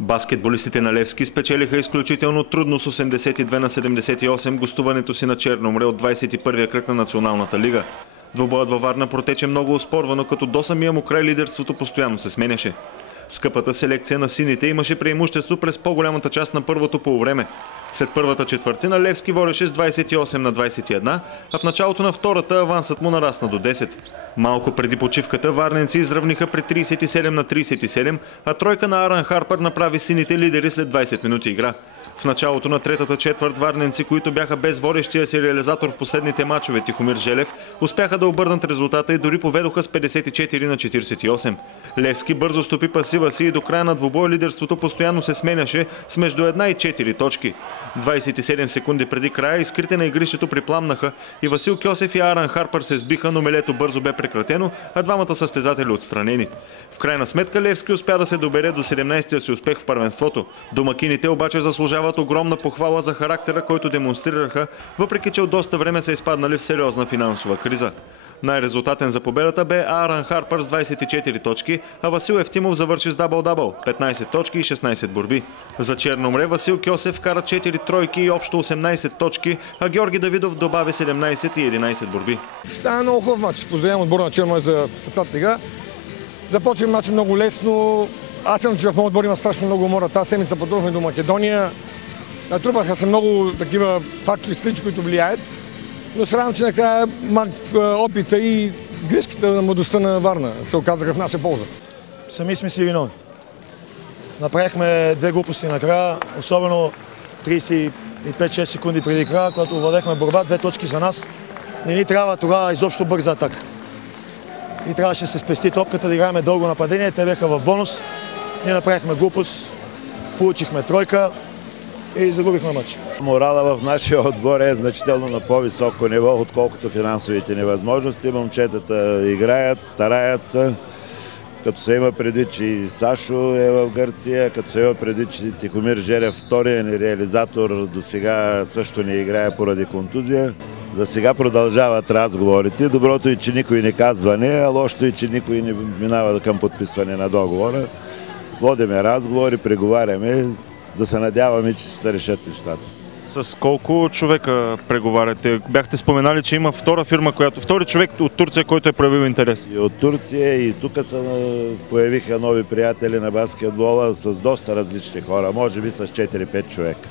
Баскетболистите на Левски спечелиха изключително трудно с 82-78 гостуването си на Черно море от 21-я кръг на Националната лига. Двубоят във Варна протече много оспорвано, като до самия му край лидерството постоянно се сменяше. Скъпата селекция на сините имаше преимущество през по-голямата част на първото полувреме. След първата четвъртина Левски водеше с 28-21, а в началото на втората авансът му нарасна до 10. Малко преди почивката варненци изравниха при 37-37, а тройка на Аран Харпър направи сините лидери след 20 минути игра. В началото на третата четвърт варненци, които бяха без водещия си реализатор в последните мачове Тихомир Желев, успяха да обърнат резултата и дори поведоха с 54-48. Левски бързо стопи пасива си и до края на двубоя лидерството постоянно се сменяше с между 1 и 4 точки. 27 секунди преди края изкрите на игрището припламнаха и Васил Кьосев и Аран Харпър се сбиха, но мелето бързо бе прекратено, а двамата състезатели отстранени. В крайна сметка Левски успя да се добере до 17-тия си успех в първенството. Домакините обаче заслужават огромна похвала за характера, който демонстрираха, въпреки че от доста време са изпаднали в сериозна финансова криза. Най-резултатен за победата бе Аран Харпър с 24 точки, а Васил Евтимов завърши с дабъл-дабъл – 15 точки и 16 борби. За Черно море Васил Кьосев вкара 4 тройки и общо 18 точки, а Георги Давидов добави 17 и 11 борби. Стана много хубав матч. Поздравявам отбора на Черно море за тази игра. Започваме матча много лесно. Аз смятам, че в моят отбор има страшно много умора. Тази седмица пътувахме до Македония. Натрупаха се много такива фактори, стричи, които влияят. Но се радвам, че накрая опита и грешките на младостта на Варна се оказаха в наша полза. Сами сме си виновни. Направихме две глупости накрая, особено 35-6 секунди преди края, когато владехме борба, 2 точки за нас. Не ни трябва тогава изобщо бърза атака. И трябваше да се спести топката, да играем дълго нападение, те бяха в бонус. Ние направихме глупост, получихме тройка и загубихме матч. Морала в нашия отбор е значително на по-високо ниво, отколкото финансовите невъзможности. Момчетата играят, стараят се. Като се има предвид, че и Сашо е в Гърция, като се има предвид, че Тихомир Желев, втория ни реализатор, до сега също не играе поради контузия. За сега продължават разговорите. Доброто е, че никой не казва не, а лошото е, че никой не минава към подписване на договора. Водиме разговори, преговаряме, да се надяваме, че ще се решат нещата. С колко човека преговаряте? Бяхте споменали, че има втори човек от Турция, който е проявил интерес. И от Турция, и тук се появиха нови приятели на баскетбола с доста различни хора, може би с 4-5 човека.